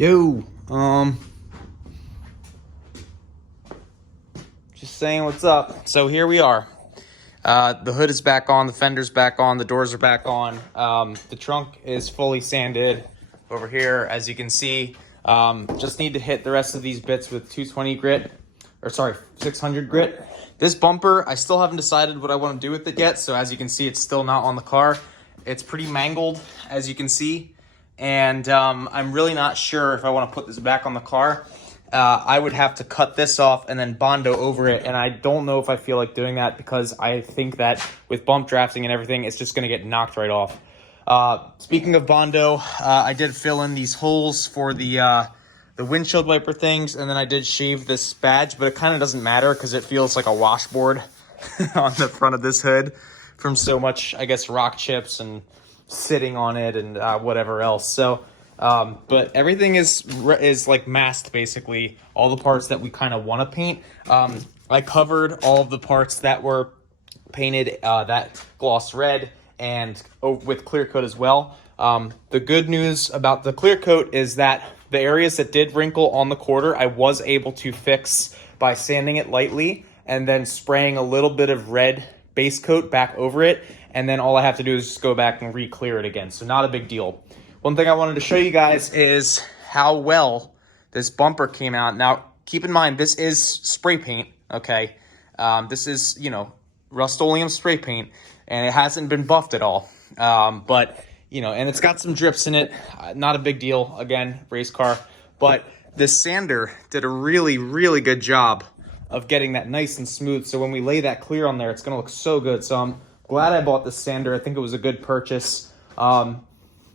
Yo, just saying what's up. So here we are. The hood is back on, the fender's back on, the doors are back on. The trunk is fully sanded over here, as you can see. Just need to hit the rest of these bits with 220 grit, or sorry, 600 grit. This bumper, I still haven't decided what I want to do with it yet. So as you can see, it's still not on the car. It's pretty mangled, as you can see. And I'm really not sure if I want to put this back on the car. I would have to cut this off and then Bondo over it, and I don't know if I feel like doing that because I think that with bump drafting and everything, it's just going to get knocked right off. Speaking of Bondo, I did fill in these holes for the windshield wiper things, and then I did shave this badge, but it kind of doesn't matter because it feels like a washboard on the front of this hood from so much, I guess, rock chips and sitting on it and whatever else. So but everything is like masked, basically all the parts that we kind of want to paint. I covered all of the parts that were painted that gloss red and with clear coat as well. The good news about the clear coat is that the areas that did wrinkle on the quarter I was able to fix by sanding it lightly and then spraying a little bit of red base coat back over it, and then all I have to do is just go back and re-clear it again. So not a big deal. One thing I wanted to show you guys is how well this bumper came out. Now, keep in mind, this is spray paint, okay? This is, Rust-Oleum spray paint, and it hasn't been buffed at all. But, and it's got some drips in it. Not a big deal, again, race car. But this sander did a really, really good job of getting that nice and smooth. So when we lay that clear on there, it's going to look so good. So I'm glad I bought this sander. I think it was a good purchase.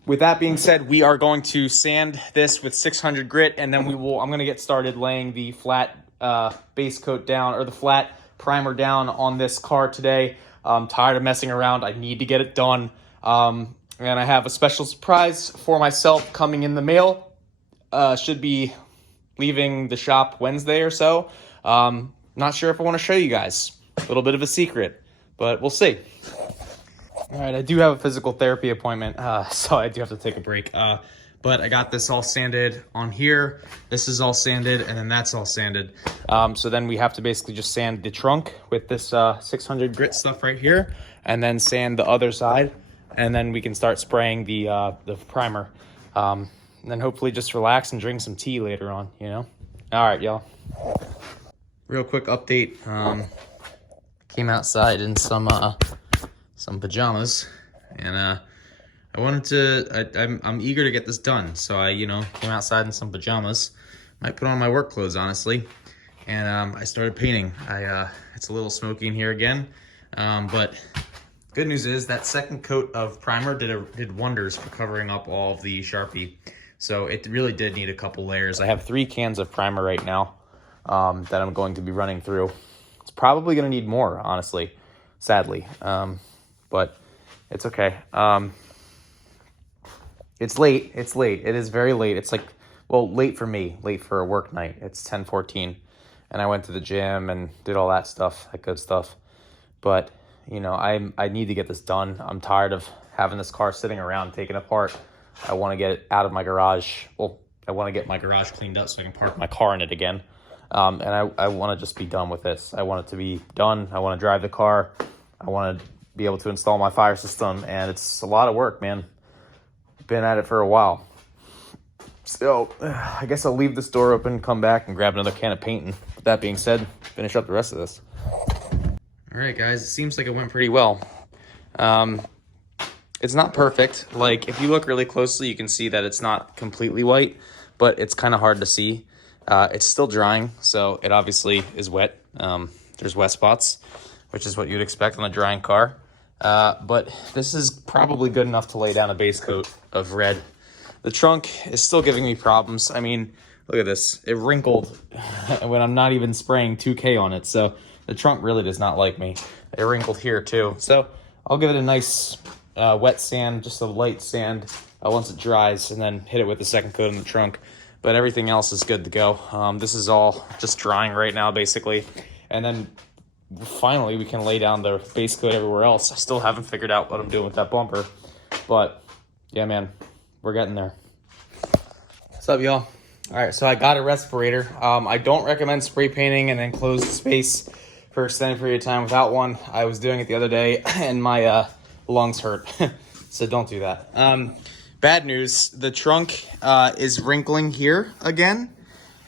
With that being said, we are going to sand this with 600 grit, and then I'm going to get started laying the flat base coat down, or the flat primer down on this car today. I'm tired of messing around. I need to get it done. And I have a special surprise for myself coming in the mail. Should be leaving the shop Wednesday or so. Not sure if I want to show you guys. A little bit of a secret, but we'll see. All right, I do have a physical therapy appointment, so I do have to take a break. But I got this all sanded on here. This is all sanded, and then that's all sanded. So then we have to basically just sand the trunk with this 600 grit stuff right here, and then sand the other side, and then we can start spraying the primer. And then hopefully just relax and drink some tea later on, All right, y'all. Real quick update. Came outside in some pajamas, and I wanted to. I'm eager to get this done, so I came outside in some pajamas. Might put on my work clothes, honestly, and I started painting. It's a little smoky in here again, but good news is that second coat of primer did wonders for covering up all of the Sharpie. So it really did need a couple layers. I have 3 cans of primer right now that I'm going to be running through. It's probably going to need more, honestly, sadly. But it's okay. It's late. It's late. It is very late. It's like, well, late for me, late for a work night. It's 10:14, and I went to the gym and did all that stuff, that good stuff. But, I need to get this done. I'm tired of having this car sitting around taken apart. I want to get it out of my garage. Well, I want to get my garage cleaned up so I can park my car in it again. And I want to just be done with this. I want it to be done. I want to drive the car. I want to be able to install my fire system, and it's a lot of work, man. Been at it for a while. So I guess I'll leave this door open, come back, and grab another can of paint. And with that being said, finish up the rest of this. All right, guys, it seems like it went pretty well. It's not perfect. Like, if you look really closely, you can see that it's not completely white, but it's kind of hard to see. It's still drying, so it obviously is wet. There's wet spots, which is what you'd expect on a drying car. But this is probably good enough to lay down a base coat of red. The trunk is still giving me problems. I mean, look at this. It wrinkled when I'm not even spraying 2K on it. So the trunk really does not like me. It wrinkled here too. So I'll give it a nice wet sand, just a light sand once it dries, and then hit it with the second coat in the trunk. But everything else is good to go. This is all just drying right now, basically. And then finally we can lay down the base coat everywhere else. I still haven't figured out what I'm doing with that bumper, but yeah, man, we're getting there. What's up, y'all? All right, so I got a respirator. I don't recommend spray painting and then close the space for an extended period of time without one. I was doing it the other day and my lungs hurt, so don't do that. Bad news, the trunk is wrinkling here again,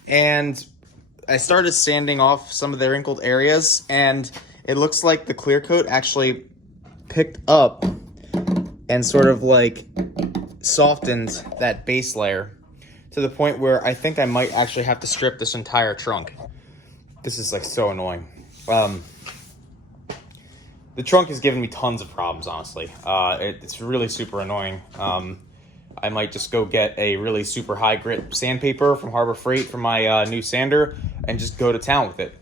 and I started sanding off some of the wrinkled areas, and it looks like the clear coat actually picked up and sort of like softened that base layer to the point where I think I might actually have to strip this entire trunk. This is like so annoying. The trunk has given me tons of problems, honestly. It's really super annoying. I might just go get a really super high grit sandpaper from Harbor Freight for my new sander and just go to town with it.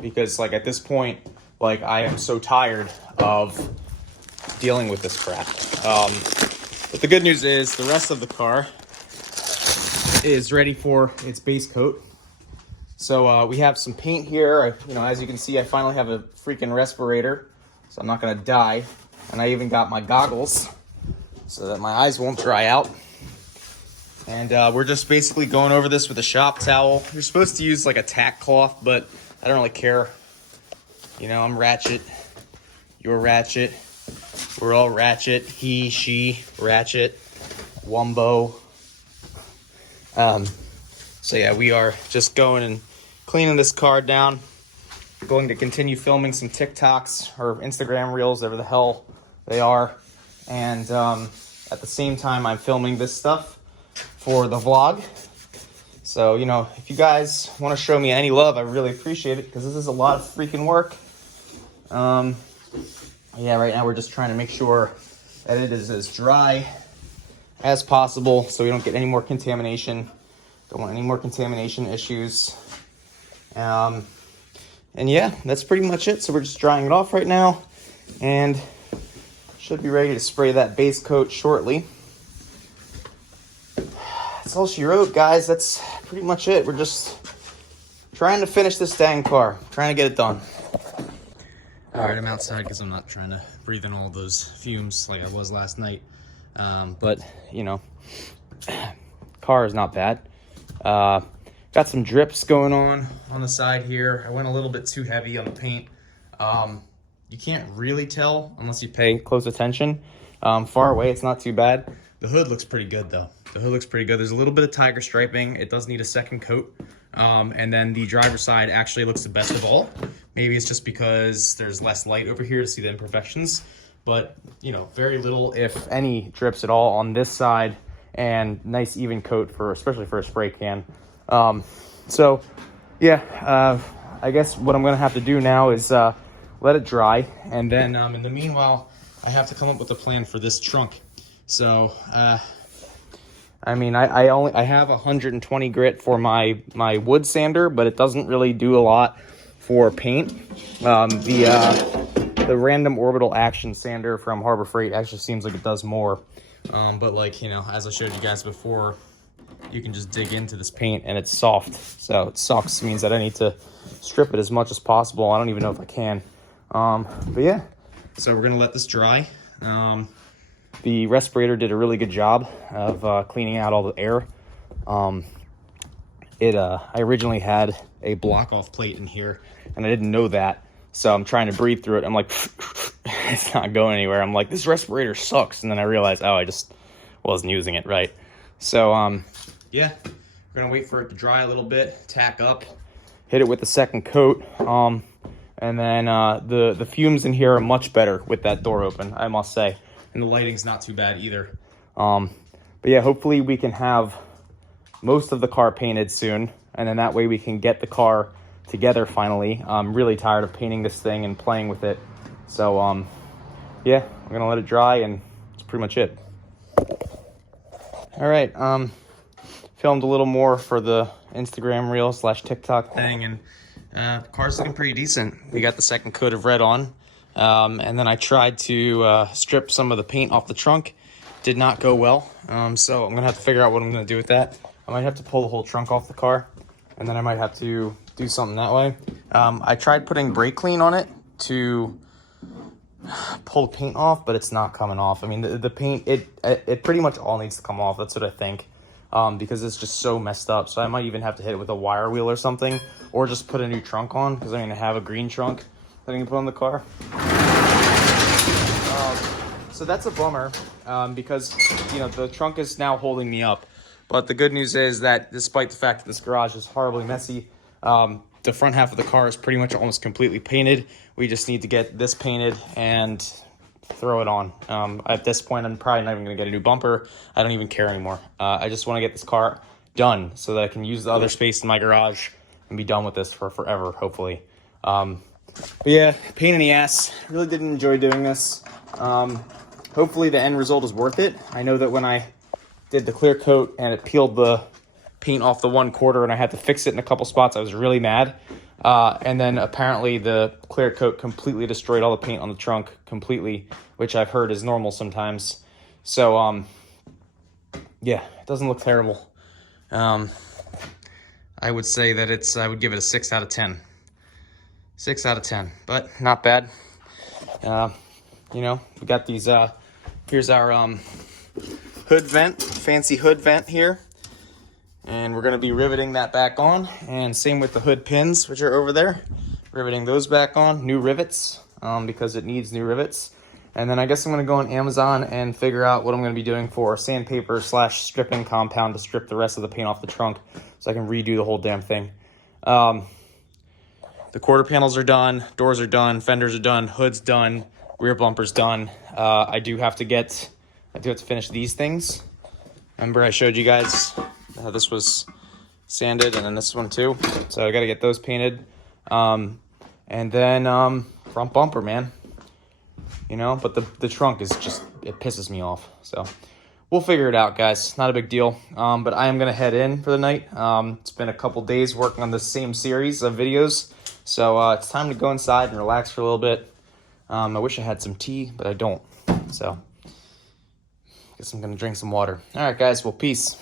Because like at this point, like I am so tired of dealing with this crap. But the good news is the rest of the car is ready for its base coat. So we have some paint here. As you can see, I finally have a freaking respirator, so I'm not gonna die. And I even got my goggles so that my eyes won't dry out. And we're just basically going over this with a shop towel. You're supposed to use like a tack cloth, but I don't really care. I'm Ratchet. You're Ratchet. We're all Ratchet. He, she, Ratchet, Wumbo. So yeah, we are just going and cleaning this car down. Going to continue filming some TikToks or Instagram reels, whatever the hell they are. And at the same time, I'm filming this stuff for the vlog. So, if you guys want to show me any love, I really appreciate it, because this is a lot of freaking work. Yeah, right now we're just trying to make sure that it is as dry as possible so we don't get any more contamination. Don't want any more contamination issues. And yeah, that's pretty much it. So we're just drying it off right now and should be ready to spray that base coat shortly. That's all she wrote, guys. That's pretty much it. We're just trying to finish this dang car, trying to get it done. All right, I'm outside because I'm not trying to breathe in all those fumes like I was last night. But, car is not bad. Got some drips going on the side here. I went a little bit too heavy on the paint. You can't really tell unless you pay close attention. Far away, it's not too bad. The hood looks pretty good, though. The hood looks pretty good. There's a little bit of tiger striping. It does need a second coat. And then the driver's side actually looks the best of all. Maybe it's just because there's less light over here to see the imperfections. But, very little, if any, drips at all on this side. And nice even coat, especially for a spray can. So, yeah, I guess what I'm going to have to do now is let it dry. And then in the meanwhile, I have to come up with a plan for this trunk. So, I have 120 grit for my wood sander, but it doesn't really do a lot for paint. The random orbital action sander from Harbor Freight actually seems like it does more. But as I showed you guys before, you can just dig into this paint and it's soft. So it sucks. It means that I need to strip it as much as possible. I don't even know if I can. But yeah, so we're gonna let this dry. The respirator did a really good job of cleaning out all the air. I originally had a block off plate in here and I didn't know that. So I'm trying to breathe through it. I'm like, it's not going anywhere. I'm like, this respirator sucks. And then I realized, I just wasn't using it right. So, yeah, we're going to wait for it to dry a little bit, tack up, hit it with the second coat. And then the fumes in here are much better with that door open, I must say. And the lighting's not too bad either. But yeah, hopefully we can have most of the car painted soon. And then that way we can get the car together finally. I'm really tired of painting this thing and playing with it. So, yeah, I'm going to let it dry and that's pretty much it. All right, filmed a little more for the Instagram reel / TikTok thing, and the car's looking pretty decent. We got the second coat of red on, and then I tried to strip some of the paint off the trunk. Did not go well, so I'm going to have to figure out what I'm going to do with that. I might have to pull the whole trunk off the car, and then I might have to do something that way. I tried putting brake clean on it to pull the paint off, but it's not coming off. I mean, the paint, it pretty much all needs to come off. That's what I think. because it's just so messed up. So I might even have to hit it with a wire wheel or something, or just put a new trunk on, because I'm going to have a green trunk that I can put on the car. So that's a bummer, because, you know, the trunk is now holding me up. But the good news is that despite the fact that this garage is horribly messy, the front half of the car is pretty much almost completely painted. We just need to get this painted and throw it on. At this point, I'm probably not even going to get a new bumper. I don't even care anymore. I just want to get this car done so that I can use the other space in my garage and be done with this for forever, hopefully. But yeah, pain in the ass. Really didn't enjoy doing this. Hopefully the end result is worth it. I know that when I did the clear coat and it peeled the paint off the one quarter and I had to fix it in a couple spots, I was really mad. And then apparently the clear coat completely destroyed all the paint on the trunk completely, which I've heard is normal sometimes. So, yeah, it doesn't look terrible. I would say that I would give it a 6 out of 10. 6 out of 10, but not bad. You know, we got these, here's our, hood vent, fancy hood vent here. And we're going to be riveting that back on, and same with the hood pins, which are over there. Riveting those back on, new rivets, because it needs new rivets. And then I guess I'm going to go on Amazon and figure out what I'm going to be doing for sandpaper / stripping compound to strip the rest of the paint off the trunk so I can redo the whole damn thing. The quarter panels are done, doors are done, fenders are done, hood's done, rear bumper's done. I do have to finish these things. Remember I showed you guys this was sanded, and then this one too. So I got to get those painted. And then front bumper, man. You know, but the trunk is just, it pisses me off. So we'll figure it out, guys. Not a big deal. But I am going to head in for the night. It's been a couple days working on the same series of videos. So it's time to go inside and relax for a little bit. I wish I had some tea, but I don't. So guess I'm going to drink some water. All right, guys. Well, peace.